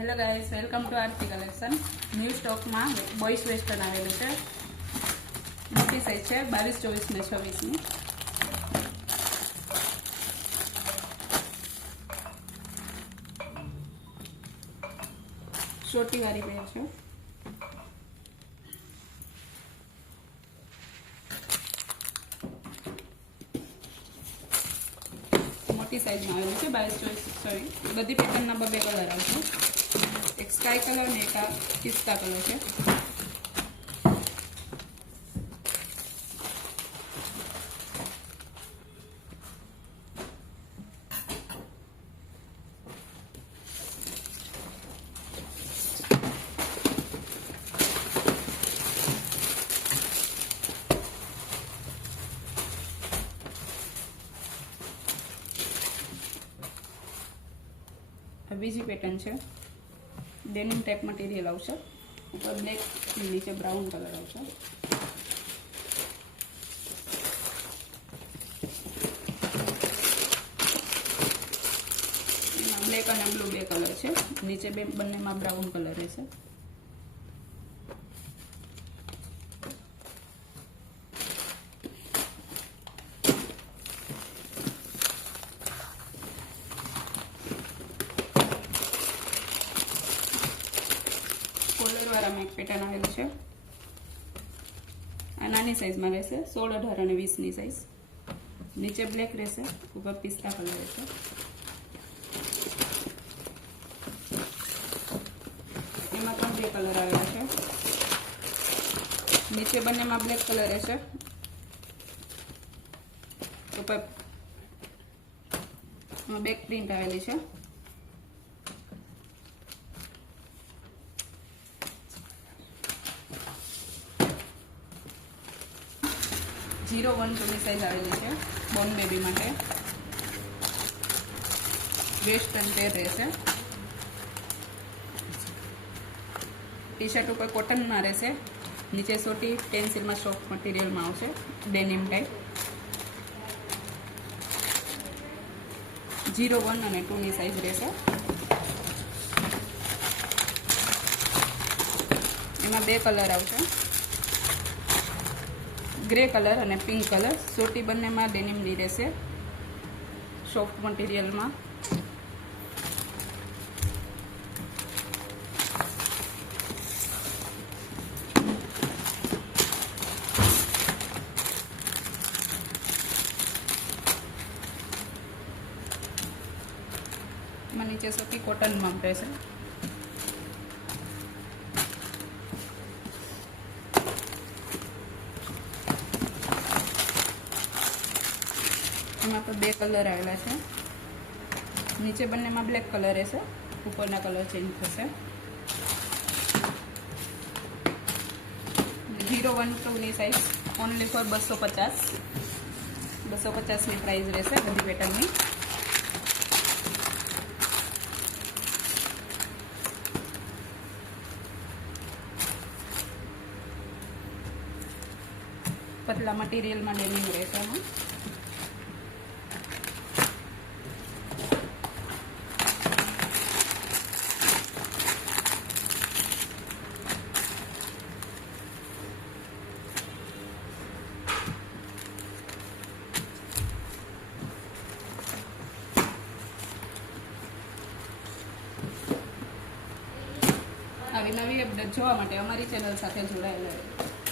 Hello guys, welcome to Aarti collection. New stock में boys western आवेलू है। मोटी साइज है 22, 24 ने 26 ની। छोटी वाली पेर है। मोटी साइज में आवेलू है 22, 24 सॉरी बधी पेटर्न ना बे कलर आवशे। एक स्काई कलर ने एक पिस्ता कलर है। बीजी पेटर्न है डेनिम टाइप मटीरियल आवशे। ऊपर ब्लैक नीचे ब्राउन कलर आवशे। ब्लैक और ब्लू बे कलर है। नीचे बने में ब्राउन कलर रहेशे। कॉलर वाला में एक पेटर्न आवेलू है। आ नानी साइज में रहेशे 16, 18 और 20 नी साइज। नीचे ब्लैक रहेशे, ऊपर पिस्ता कलर रहेशे। एमां पण बे कलर आवेला छे। नीचे बने में ब्लैक कलर रहेशे। ऊपर बैक प्रिंट आवेली छे। 012 साइज आवेली है। बोर्न बेबी माटे वेस्टर्न पेर रहेशे। टी शर्ट ऊपर कॉटन में रहेशे। नीचे सोटी पेन्सिल में सॉफ्ट मटीरियल में आवशे डेनिम टाइप। 01 और 2 नी साइज रहेशे। एमां बे कलर आवशे, ग्रे कलर और पिंक कलर। सोटी बने में डेनिम नी रहेशे सॉफ्ट मटीरियल में। नीचे सोटी कॉटन में रहेशे। एमां तो बे कलर आवेला छे। नीचे बने में ब्लैक कलर रहेशे, ऊपरना कलर चेन्ज थशे। 012 नी साइज ओनली फॉर 250 नी प्राइस रहेशे बधी पेटर्न नी। पतला मटीरियल में डेनिम रहेशे। આવી નવી અપડેટ જોવા માટે અમારી ચેનલ સાથે જોડાયેલા રહો।